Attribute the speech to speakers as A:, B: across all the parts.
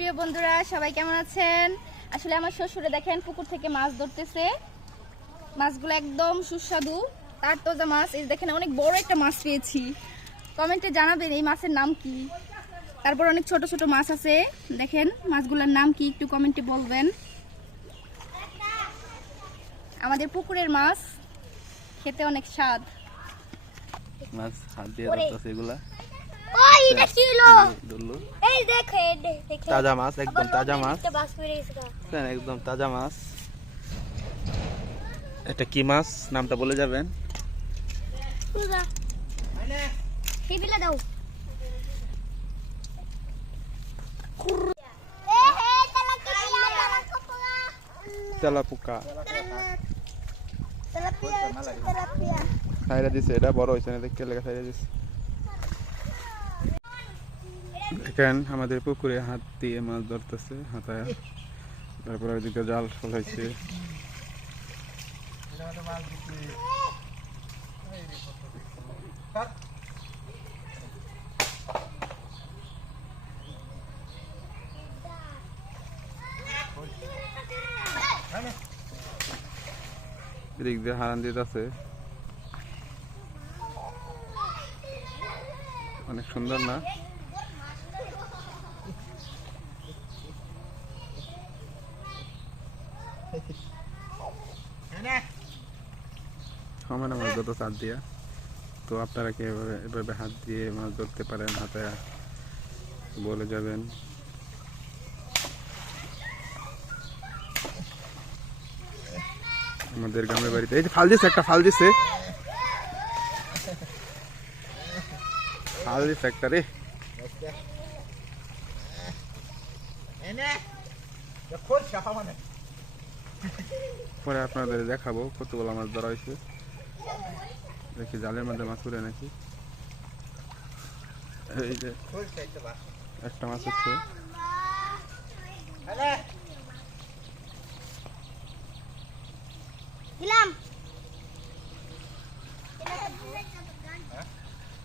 A: প্রিয় বন্ধুরা সবাই কেমন আছেন? আসলে আমার শ্বশুরে দেখেন পুকুর থেকে মাছ ধরতেছে। মাছগুলো একদম সুস্বাদু। তার তোজা মাছ এই দেখেন অনেক বড় একটা মাছ পেয়েছি। কমেন্টে জানাবেন এই মাছের নাম কি। তারপর অনেক ছোট ছোট মাছ আছে। দেখেন মাছগুলোর নাম কি একটু কমেন্টে বলবেন। আমাদের পুকুরের মাছ খেতে অনেক স্বাদ।
B: মাছ হাত দিয়ে ধরতেছে এগুলা।
C: ওই এটা ছিল দেখেন
B: তাজা মাছ একদম তাজা মাছ একদম তাজা মাছ এটা কি মাছ নামটা বলে যাবেন
C: দাও
B: তেলাপুকা সাইরা দিছে এটা বড় হয়েছে না দেখতে লেগে সাইরা দিছে দেখেন আমাদের পুকুরে হাত দিয়ে মাছ ধরতেছে, হাতায়। তারপরে ওইদিকে জাল ফলাইছে। এদিক দিয়ে হারান দিতেছে। অনেক সুন্দর না? সমানে মাছ ধরতো চার দিয়া তো আপনারা কি এভাবে এভাবে হাত দিয়ে মাছ ধরতে পারেন, হাতে বলে যাবেন? আমাদের গ্রামের বাড়িতে, এই যে ফাল দিছে, একটা ফাল দিছে। ফাল দিছে একটা রে। পরে আপনাদের দেখাবো কতগুলো মাছ ধরা হয়েছে। দেখি জালের মধ্যে মাছ উড়ে নাকি। এই যে একটা মাছ হচ্ছে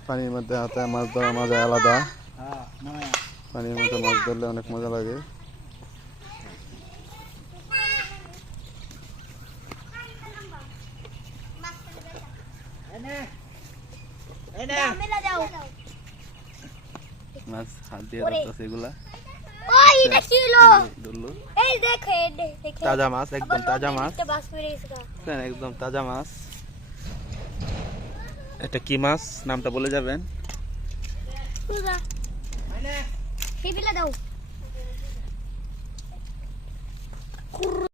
B: পানির মধ্যে হাতে মাছ ধরা মজা আলাদা। পানির মধ্যে মাছ ধরলে অনেক মজা লাগে
C: মেলা দাও
B: মাছ হাত দিয়ে
C: ওরে।
B: ধরতেছে এগুলা। তাজা মাছ একদম তাজা মাছ। দেখেন, একদম তাজা মাছ। এটা কি মাছ? নামটা বলে যাবেন।
C: দাও।